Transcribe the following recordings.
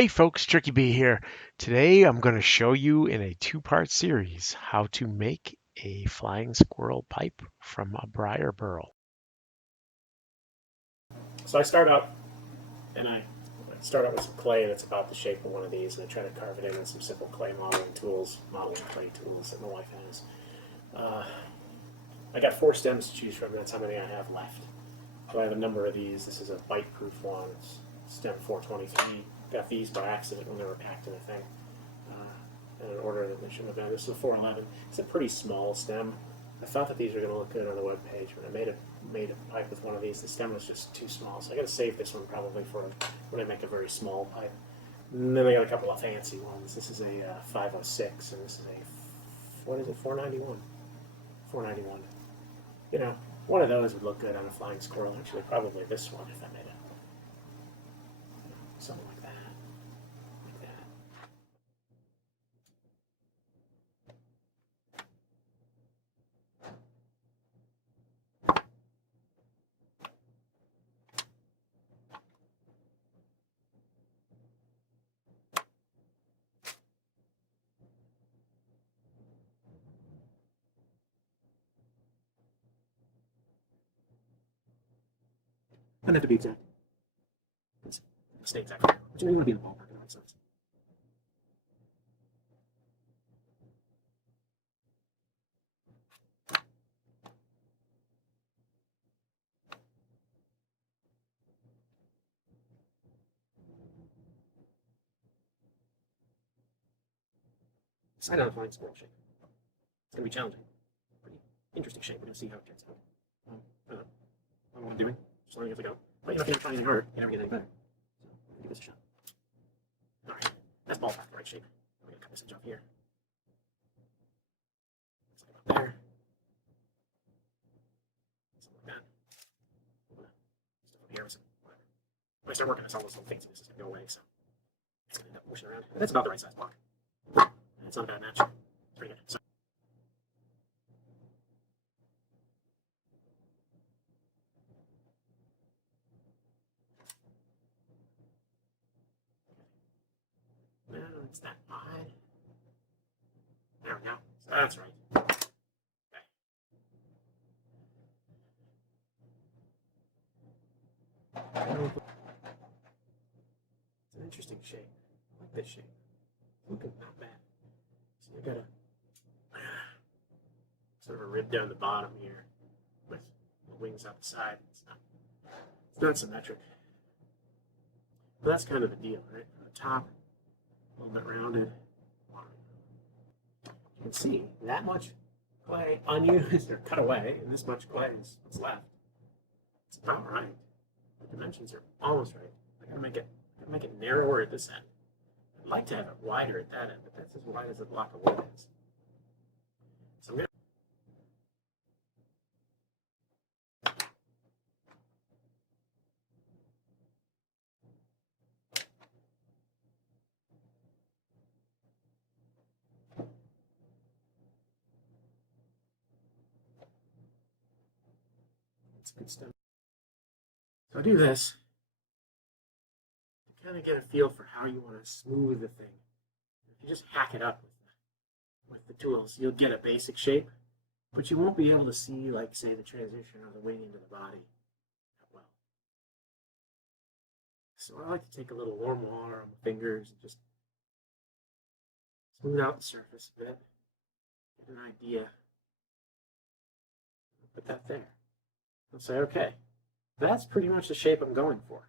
Hey folks, Tricky B here. Today I'm going to show you in a two-part series how to make a flying squirrel pipe from a briar burl. So I start out and I start out with some clay that's about the shape of one of these, and I try to carve it in with some simple clay modeling clay tools that my wife has. I got 4 stems to choose from. That's how many I have left. So I have a number of these. This is a bite-proof one. It's stem 423. Got these by accident when they were packed in a thing. In an order that they shouldn't have been. This is a 411. It's a pretty small stem. I thought that these were going to look good on the web page. When I made a pipe with one of these, the stem was just too small. So I got to save this one probably for when I make a very small pipe. And then I got a couple of fancy ones. This is a 506, and this is a, what is it, 491? 491. You know, one of those would look good on a flying squirrel. Actually, probably this one if I made it. Something like that. Like that. Doesn't have to be exact. Stay exact. But you want to be in the ballpark in that sense. Decide on a flying squirrel shape. It's going to be challenging. Pretty interesting shape. We're going to see how it turns out. I don't know what I'm doing. Just learning as I go. But you know, if you're not trying any harder, you never get any better. So, give this a shot. Alright, that's ballpark, the right shape. I'm going to cut this edge off here. Something about there. Something like that. Stuff up here. Whatever. When I start working this, all those little things, this is going to go away, so it's going to end up pushing around. But that's about the right size block. And it's not a bad match. It's pretty good. So, no, it's that wide. There we go. So that's right. Okay. It's an interesting shape. I like this shape. It's looking not bad. So you got a sort of a rib down the bottom here with the wings out the side. It's not symmetric. But that's kind of the deal, right? On the top, a little bit rounded. You can see that much clay unused or cut away, and this much clay is what's left. It's about right. The dimensions are almost right. I gotta make it narrower at this end. I'd like to have it wider at that end, but that's as wide as the block of wood is. So I'm gonna it's good stuff. So I do this to kind of get a feel for how you want to smooth the thing. If you just hack it up with the tools, you'll get a basic shape, but you won't be able to see, like, say, the transition of the wing into the body that well. So I like to take a little warm water on my fingers and just smooth out the surface a bit, get an idea. Put that there. I'll say, okay, that's pretty much the shape I'm going for.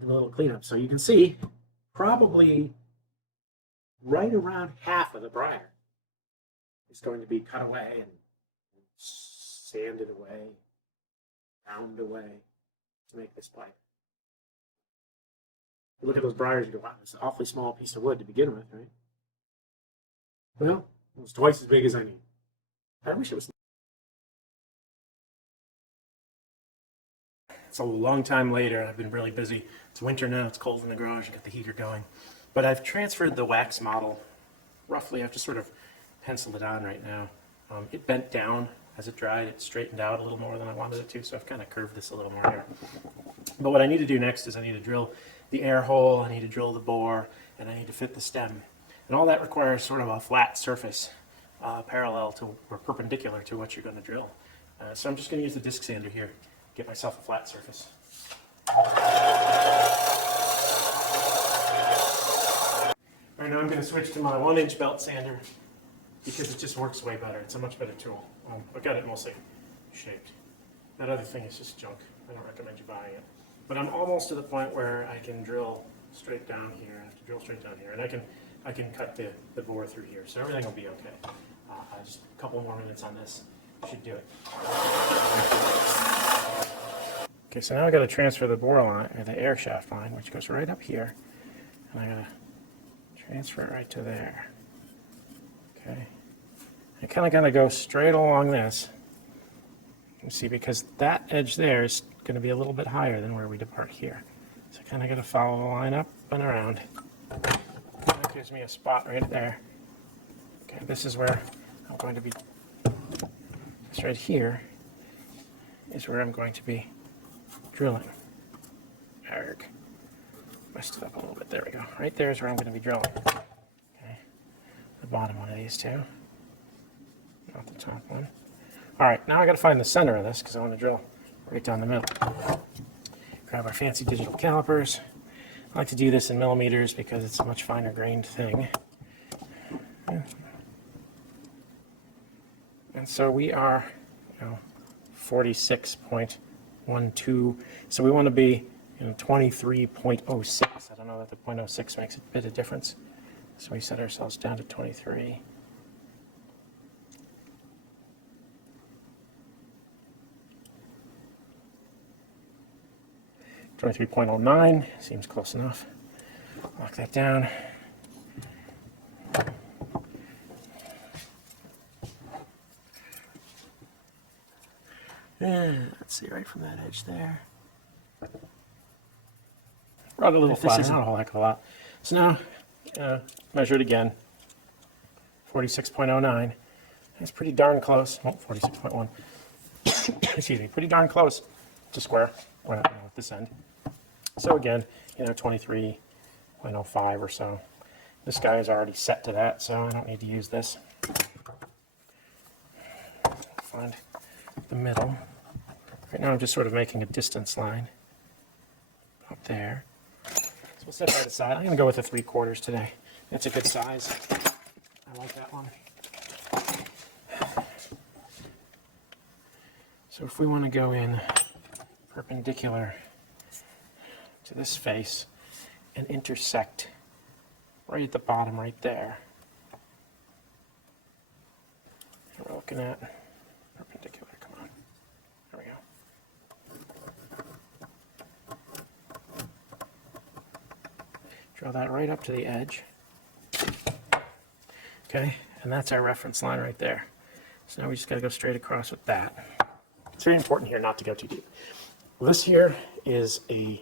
A little cleanup. So you can see probably right around half of the briar is going to be cut away and sanded away, round away to make this pipe. You look at those briars, you go, wow, it's an awfully small piece of wood to begin with, right? Well, it was twice as big as I need. I wish it was. It's a long time later. I've been really busy. It's winter now. It's cold in the garage. I got the heater going. But I've transferred the wax model. Roughly, I have to sort of pencil it on right now. It bent down as it dried. It straightened out a little more than I wanted it to, so I've kind of curved this a little more here. But what I need to do next is I need to drill the air hole, I need to drill the bore, and I need to fit the stem. And all that requires sort of a flat surface parallel to or perpendicular to what you're going to drill. So I'm just going to use the disc sander here, get myself a flat surface. All right, now I'm going to switch to my 1-inch belt sander because it just works way better. It's a much better tool. I've got it mostly shaped. That other thing is just junk. I don't recommend you buying it. But I'm almost to the point where I can drill straight down here. I have to drill straight down here, and I can cut the bore through here, so everything will be okay. Just a couple more minutes on this should do it. Okay, so now I got to transfer the bore line, or the air shaft line, which goes right up here, and I got to transfer it right to there. Okay, I kind of got to go straight along this. You see, because that edge there is going to be a little bit higher than where we depart here. So I kind of got to follow the line up and around. That gives me a spot right there. Okay, this is where I'm going to be, this right here is where I'm going to be drilling. Arg. Messed it up a little bit. There we go. Right there is where I'm going to be drilling. Okay, the bottom one of these two, not the top one. All right, now I got to find the center of this because I want to drill right down the middle. Grab our fancy digital calipers. I like to do this in millimeters because it's a much finer grained thing. And so we are, 46.12. So we want to be 23.06. I don't know that the 0.06 makes a bit of difference. So we set ourselves down to 23. 23.09 seems close enough. Lock that down. And let's see, right from that edge there. Brought a little flatter, not a whole heck of a lot. So now, measure it again. 46.09. That's pretty darn close. Oh, 46.1. Excuse me, pretty darn close to square at this end. So again, 23.05 or so. This guy is already set to that, so I don't need to use this. Find the middle. Right now I'm just sort of making a distance line up there. So we'll set that aside. I'm going to go with a 3/4 today. That's a good size. I like that one. So if we want to go in perpendicular to this face and intersect right at the bottom right there, and we're looking at perpendicular. Come on. There we go. Draw that right up to the edge. Okay, and that's our reference line right there. So now we just got to go straight across with that. It's very important here not to go too deep. This here is a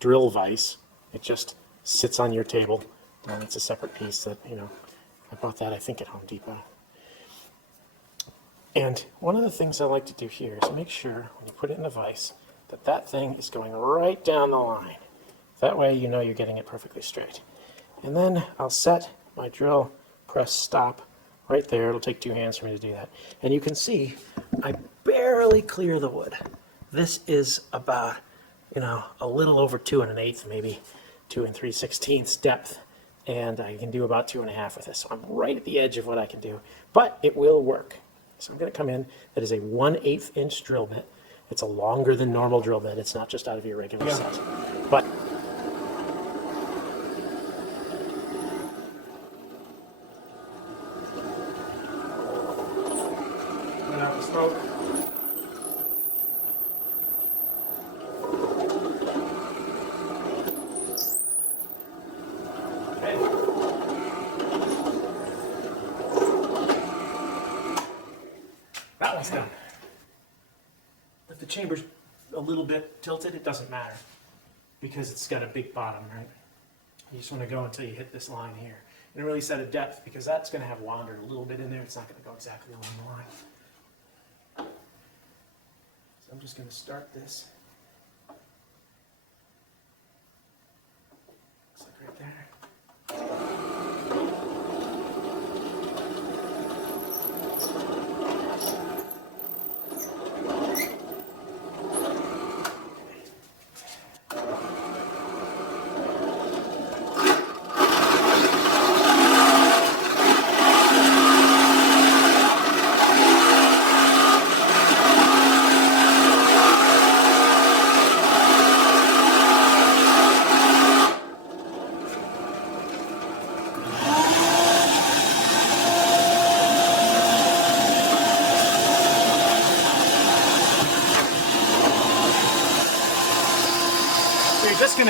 drill vise. It just sits on your table, and it's a separate piece that, I bought that, I think, at Home Depot. And one of the things I like to do here is make sure, when you put it in the vise, that that thing is going right down the line. That way you know you're getting it perfectly straight. And then I'll set my drill press stop right there. It'll take 2 hands for me to do that. And you can see I barely clear the wood. This is about, a little over 2 1/8, maybe 2 3/16 depth. And I can do about 2 1/2 with this. So I'm right at the edge of what I can do, but it will work. So I'm going to come in. That is a 1/8 inch drill bit. It's a longer than normal drill bit. It's not just out of your regular set. But let out the smoke. Okay. That one's done. If the chamber's a little bit tilted, it doesn't matter because it's got a big bottom, right? You just want to go until you hit this line here. And really set a depth because that's going to have wandered a little bit in there. It's not going to go exactly along the line. So I'm just going to start this.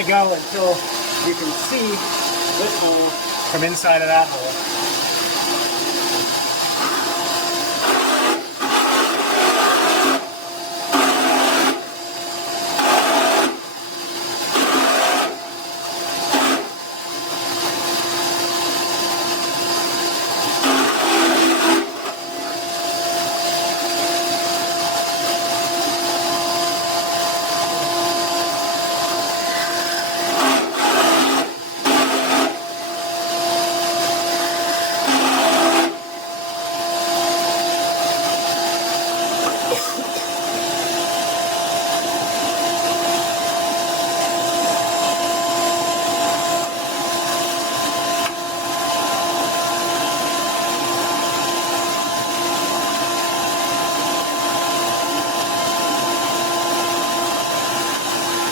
going to go until you can see this hole from inside of that hole.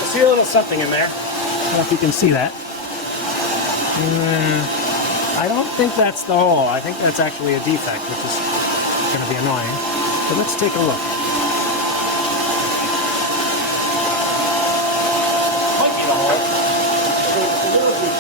See a little something in there. I don't know if you can see that. I don't think that's the hole. I think that's actually a defect, which is going to be annoying. But let's take a look. Might be the hole. It's a little deep.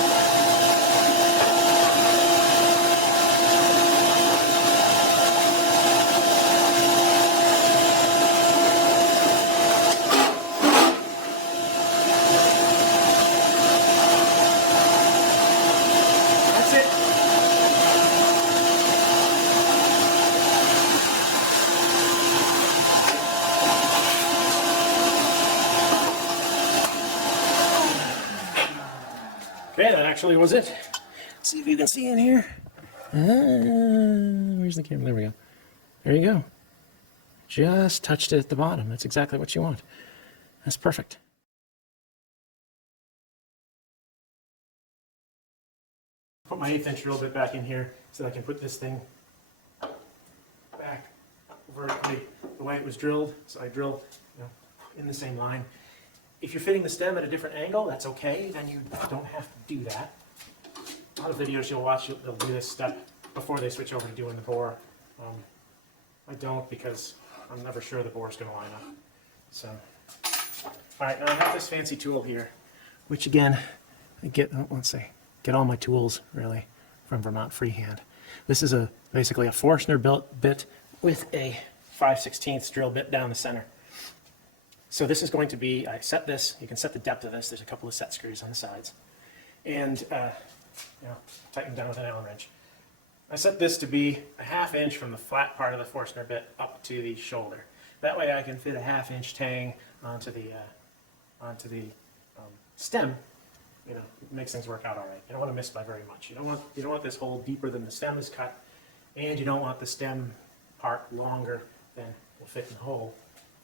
Okay, that actually was it. Let's see if you can see in here. Where's the camera? There we go. There you go. Just touched it at the bottom. That's exactly what you want. That's perfect. Put my 1/8 inch drill bit back in here so that I can put this thing back vertically the way it was drilled. So I drill, in the same line. If you're fitting the stem at a different angle, that's okay. Then you don't have to do that. A lot of videos you'll watch, they'll do this step before they switch over to doing the bore. I don't, because I'm never sure the bore's going to line up. So, all right, now I have this fancy tool here, which again, I get all my tools really from Vermont Freehand. This is basically a Forstner built bit with a 5/16 drill bit down the center. So this is going to be, I set this, you can set the depth of this, there's a couple of set screws on the sides, and tighten down with an Allen wrench. I set this to be a 1/2 inch from the flat part of the Forstner bit up to the shoulder. That way I can fit a 1/2 inch tang onto the stem. It makes things work out all right. You don't want to miss by very much. You don't want this hole deeper than the stem is cut, and you don't want the stem part longer than will fit in the hole.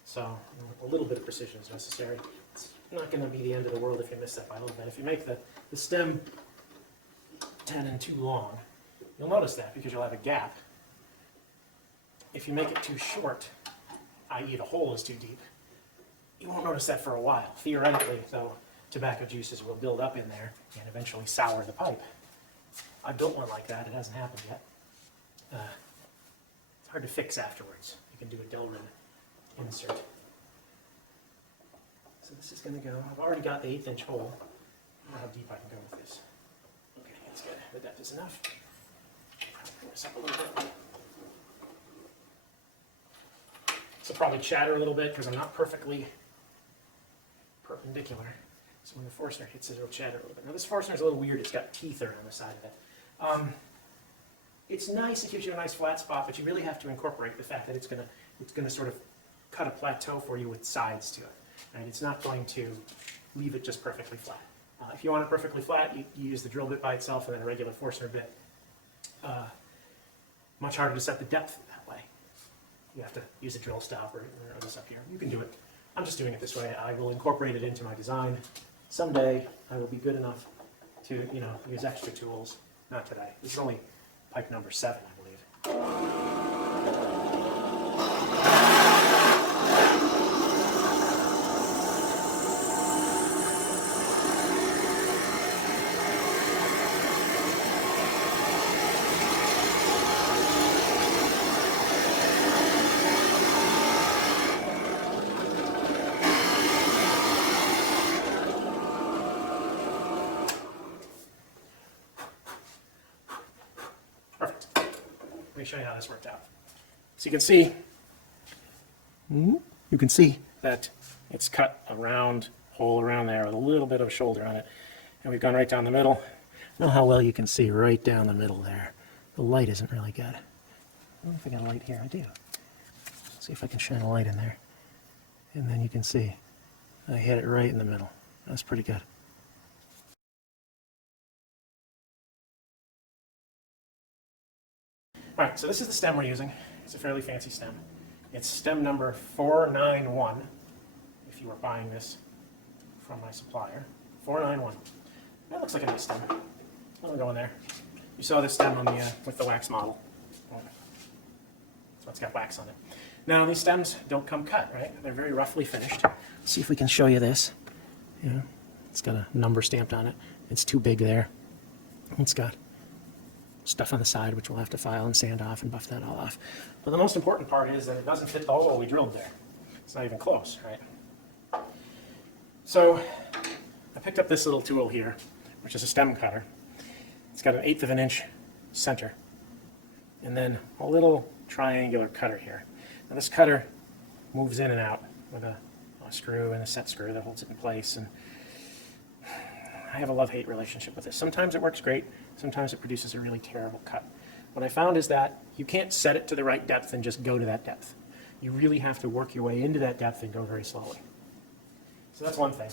So a little bit of precision is necessary. It's not going to be the end of the world if you miss that by a little bit. If you make the stem tenon too long, you'll notice that because you'll have a gap. If you make it too short, i.e. the hole is too deep, you won't notice that for a while. Theoretically, though, tobacco juices will build up in there and eventually sour the pipe. I built one like that. It hasn't happened yet. It's hard to fix afterwards. You can do a Delrin insert. So this is going to go, I've already got the 1/8 inch hole. I don't know how deep I can go with this. Okay, that's good. The depth is enough. Bring this up a little bit. This will probably chatter a little bit because I'm not perfectly perpendicular. So when the Forstner hits it, it'll chatter a little bit. Now this Forstner is a little weird. It's got teeth around the side of it. It's nice. It gives you a nice flat spot, but you really have to incorporate the fact that it's gonna sort of cut a plateau for you with sides to it. Right? It's not going to leave it just perfectly flat. If you want it perfectly flat, you use the drill bit by itself and then a regular Forstner bit. Much harder to set the depth that way. You have to use a drill stop or this up here. You can do it. I'm just doing it this way. I will incorporate it into my design. Someday I will be good enough to use extra tools. Not today. This is only pipe number 7, I believe. me show you how this worked out. So you can see that it's cut a round hole around there with a little bit of a shoulder on it. And we've gone right down the middle. I don't know how well you can see right down the middle there. The light isn't really good. I don't know if I got a light here. I do. Let's see if I can shine a light in there. And then you can see I hit it right in the middle. That's pretty good. All right, so this is the stem we're using. It's a fairly fancy stem. It's stem number 491, if you were buying this from my supplier. 491. That looks like a nice stem. Let me go in there. You saw this stem on the with the wax model. So it's got wax on it. Now these stems don't come cut, right? They're very roughly finished. Let's see if we can show you this. Yeah, it's got a number stamped on it. It's too big there. It's got stuff on the side, which we'll have to file and sand off and buff that all off. But the most important part is that it doesn't fit the hole we drilled there. It's not even close, right? So I picked up this little tool here, which is a stem cutter. It's got 1/8 of an inch center, and then a little triangular cutter here. Now this cutter moves in and out with a screw and a set screw that holds it in place, and I have a love-hate relationship with this. Sometimes it works great, sometimes it produces a really terrible cut. What I found is that you can't set it to the right depth and just go to that depth. You really have to work your way into that depth and go very slowly. So that's one thing.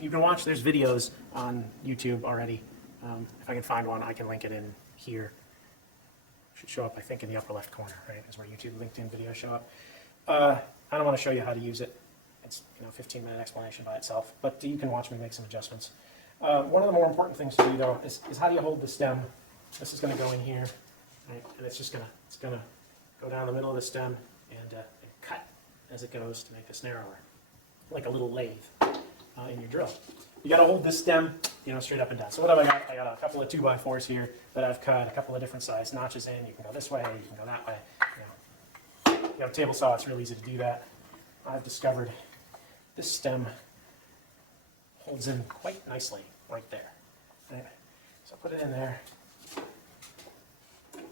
You can watch, there's videos on YouTube already. If I can find one, I can link it in here. Should show up, I think, in the upper left corner, right? Is where YouTube, LinkedIn videos show up. I don't want to show you how to use it. It's 15-minute explanation by itself, but you can watch me make some adjustments. One of the more important things to do, though, is how do you hold the stem? This is going to go in here, right? And it's going to go down the middle of the stem and cut as it goes to make this narrower, like a little lathe in your drill. You got to hold this stem, straight up and down. So what have I got? I got a couple of 2x4s here that I've cut a couple of different size notches in. You can go this way, you can go that way. You have a table saw, it's real easy to do that. I've discovered this stem holds in quite nicely right there. Right? So put it in there,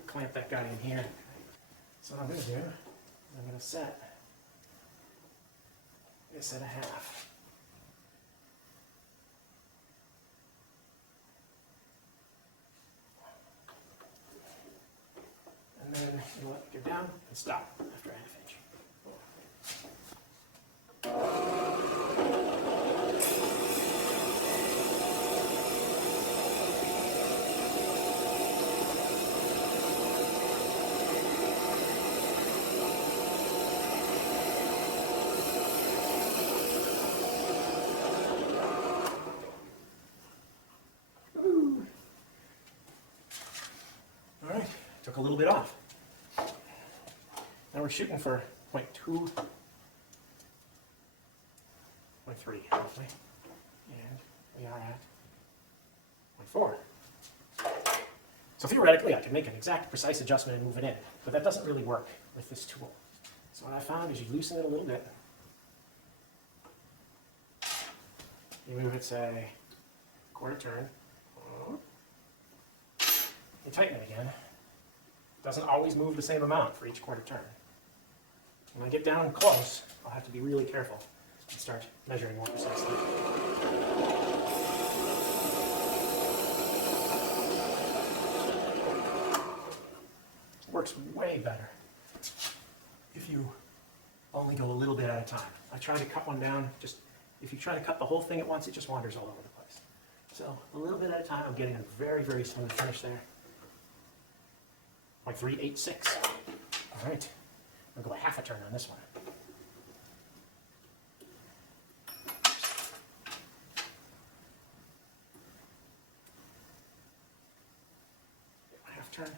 clamp that guy in here. So what I'm going to do, I'm going to set this at 1/2. And then you let it go down and stop after 1/2 inch. All right, took a little bit off. Now we're shooting for 0.2, 0.3, hopefully, and we are at 0.4. So theoretically, I could make an exact, precise adjustment and move it in, but that doesn't really work with this tool. So what I found is you loosen it a little bit. You move it, say, 1/4 turn. You tighten it again. It doesn't always move the same amount for each 1/4 turn. When I get down close, I'll have to be really careful and start measuring more precisely. It works way better if you only go a little bit at a time. I try to cut one down, if you try to cut the whole thing at once, it just wanders all over the place. So a little bit at a time, I'm getting a very, very smooth finish there. Like 3/8/6. All right. I'll go 1/2 turn on this one. Half turn.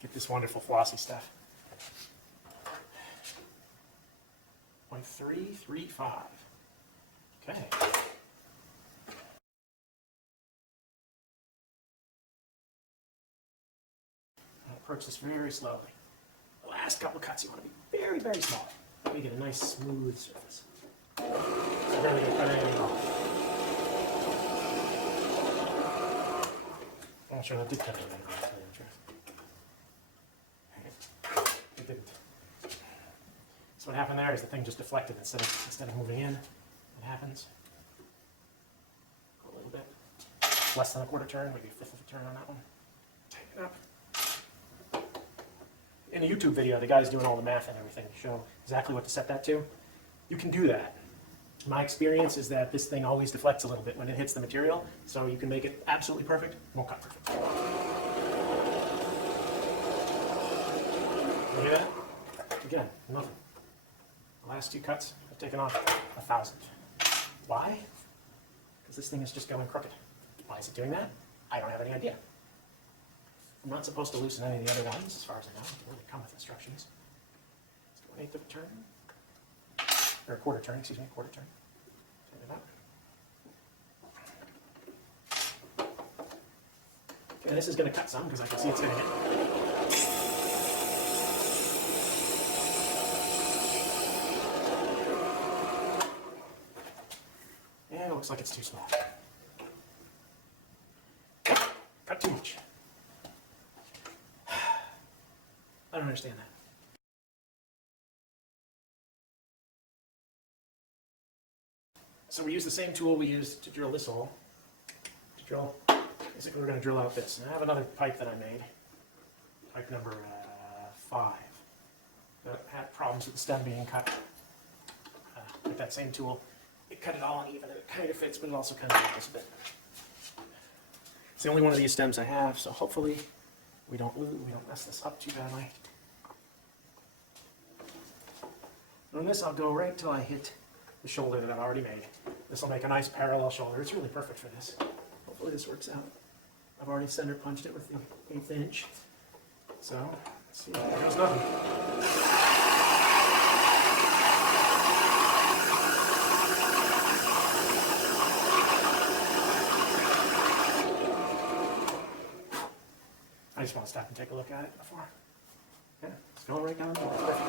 Get this wonderful flossy stuff. 0.335. Okay. approach this very slowly. The last couple cuts you want to be very, very small. That way you get a nice smooth surface. So we're going to cut anything off. I'm not sure that did cut anything off, to tell you the truth. It didn't. So what happened there is the thing just deflected instead of moving in. It happens. Go a little bit. Less than a quarter turn, maybe a fifth of a turn on that one. Tighten it up. In the YouTube video, the guy's doing all the math and everything to show exactly what to set that to. You can do that. My experience is that this thing always deflects a little bit when it hits the material, so you can make it absolutely perfect, won't cut perfect. Look at that? Again, nothing. The last 2 cuts, I've taken off 1,000. Why? Because this thing is just going crooked. Why is it doing that? I don't have any idea. I'm not supposed to loosen any of the other ones, as far as I know. They really come with instructions. Let's go 1/8 of a turn. Or a quarter turn, excuse me, quarter turn. Turn it up. Okay, this is going to cut some, because I can see it's going to hit. Yeah, it looks like it's too small. Cut too much. I don't understand that. So we use the same tool we used to drill this hole. Basically we're going to drill out this. And I have another pipe that I made, pipe number 5, that had problems with the stem being cut with that same tool. It cut it all uneven and it kind of fits, but it also kind of hurts a bit. It's the only one of these stems I have, so hopefully we don't mess this up too badly. On this I'll go right till I hit the shoulder that I've already made. This will make a nice parallel shoulder. It's really perfect for this. Hopefully this works out. I've already center punched it with the 1/8 inch. So, let's see, there goes nothing. I just want to stop and take a look at it before. Yeah, it's going right down. Perfect.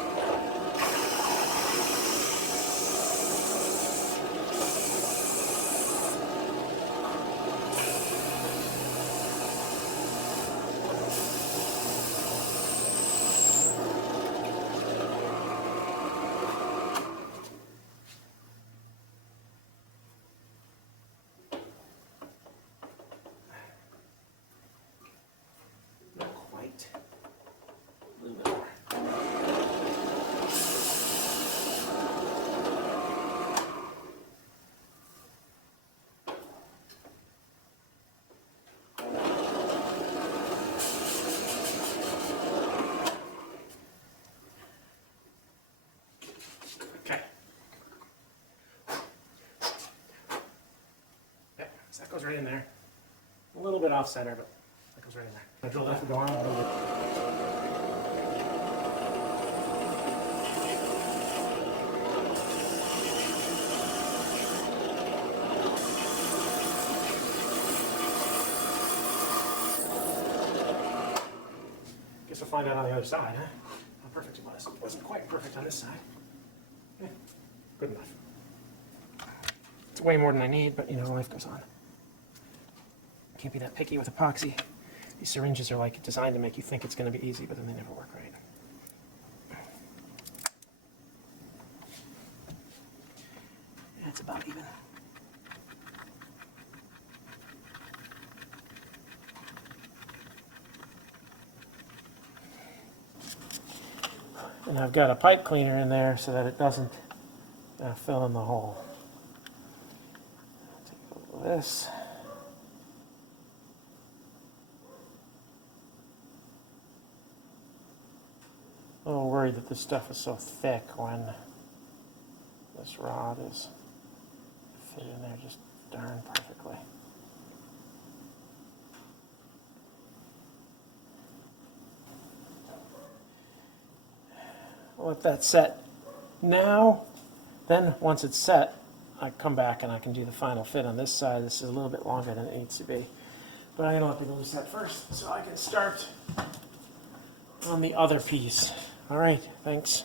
So that goes right in there. A little bit off center, but that goes right in there. I drill that to go on a little bit. Guess we'll find out on the other side, huh? How perfect it was. It wasn't quite perfect on this side. Yeah, good enough. It's way more than I need, but you know, life goes on. Can't be that picky with epoxy. These syringes are like designed to make you think it's going to be easy, but then they never work right. Yeah, it's about even. And I've got a pipe cleaner in there so that it doesn't fill in the hole. Take a little of this. A little worried that this stuff is so thick when this rod is fit in there just darn perfectly. I'll let that set now. Then once it's set, I come back and I can do the final fit on this side. This is a little bit longer than it needs to be. But I'm going to let the glue set first so I can start on the other piece. All right, thanks.